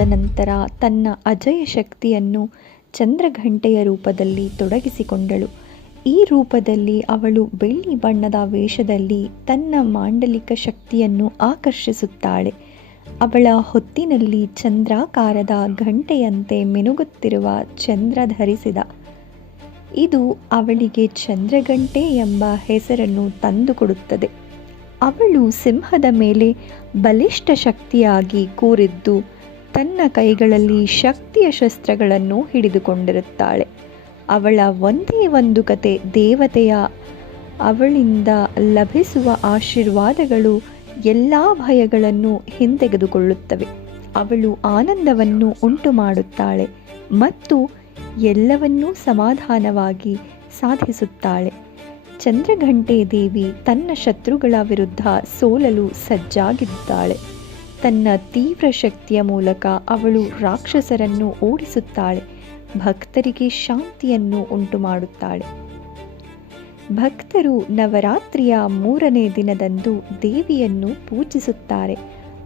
ಆದ ನಂತರ ತನ್ನ ಅಜಯ ಶಕ್ತಿಯನ್ನು ಚಂದ್ರಘಂಟೆಯ ರೂಪದಲ್ಲಿ ತೊಡಗಿಸಿಕೊಂಡಳು. ಈ ರೂಪದಲ್ಲಿ ಅವಳು ಬೆಳ್ಳಿ ಬಣ್ಣದ ವೇಷದಲ್ಲಿ ತನ್ನ ಮಾಂಡಲಿಕ ಶಕ್ತಿಯನ್ನು ಆಕರ್ಷಿಸುತ್ತಾಳೆ. ಅವಳ ಹೊತ್ತಿನಲ್ಲಿ ಚಂದ್ರಾಕಾರದ ಘಂಟೆಯಂತೆ ಮಿನುಗುತ್ತಿರುವ ಚಂದ್ರ ಧರಿಸಿದ. ಇದು ಅವಳಿಗೆ ಚಂದ್ರಘಂಟೆ ಎಂಬ ಹೆಸರನ್ನು ತಂದುಕೊಡುತ್ತದೆ. ಅವಳು ಸಿಂಹದ ಮೇಲೆ ಬಲಿಷ್ಠ ಶಕ್ತಿಯಾಗಿ ಕೂರಿದ್ದು ತನ್ನ ಕೈಗಳಲ್ಲಿ ಶಕ್ತಿಯ ಶಸ್ತ್ರಗಳನ್ನು ಹಿಡಿದುಕೊಂಡಿರುತ್ತಾಳೆ. ಅವಳ ಒಂದೇ ಒಂದು ಕತೆ ದೇವತೆಯ ಅವಳಿಂದ ಲಭಿಸುವ ಆಶೀರ್ವಾದಗಳು ಎಲ್ಲ ಭಯಗಳನ್ನು ಹಿಂತೆಗೆದುಕೊಳ್ಳುತ್ತವೆ. ಅವಳು ಆನಂದವನ್ನು ಉಂಟು ಮಾಡುತ್ತಾಳೆ ಮತ್ತು ಎಲ್ಲವನ್ನೂ ಸಮಾಧಾನವಾಗಿ ಸಾಧಿಸುತ್ತಾಳೆ. ಚಂದ್ರಘಂಟೆ ದೇವಿ ತನ್ನ ಶತ್ರುಗಳ ವಿರುದ್ಧ ಸೋಲಲು ಸಜ್ಜಾಗಿದ್ದಾಳೆ. ತನ್ನ ತೀವ್ರ ಶಕ್ತಿಯ ಮೂಲಕ ಅವಳು ರಾಕ್ಷಸರನ್ನು ಓಡಿಸುತ್ತಾಳೆ. ಭಕ್ತರಿಗೆ ಶಾಂತಿಯನ್ನು ಉಂಟು ಮಾಡುತ್ತಾಳೆ. ಭಕ್ತರು ನವರಾತ್ರಿಯ 3ನೇ ದಿನದಂದು ದೇವಿಯನ್ನು ಪೂಜಿಸುತ್ತಾರೆ.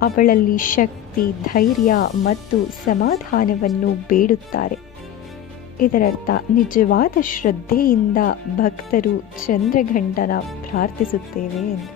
ಅವಳಲ್ಲಿ ಶಕ್ತಿ, ಧೈರ್ಯ ಮತ್ತು ಸಮಾಧಾನವನ್ನು ಬೇಡುತ್ತಾರೆ. ಇದರರ್ಥ ನಿಜವಾದ ಶ್ರದ್ಧೆಯಿಂದ ಭಕ್ತರು ಚಂದ್ರಘಂಟನ ಪ್ರಾರ್ಥಿಸುತ್ತೇವೆ ಎಂದು.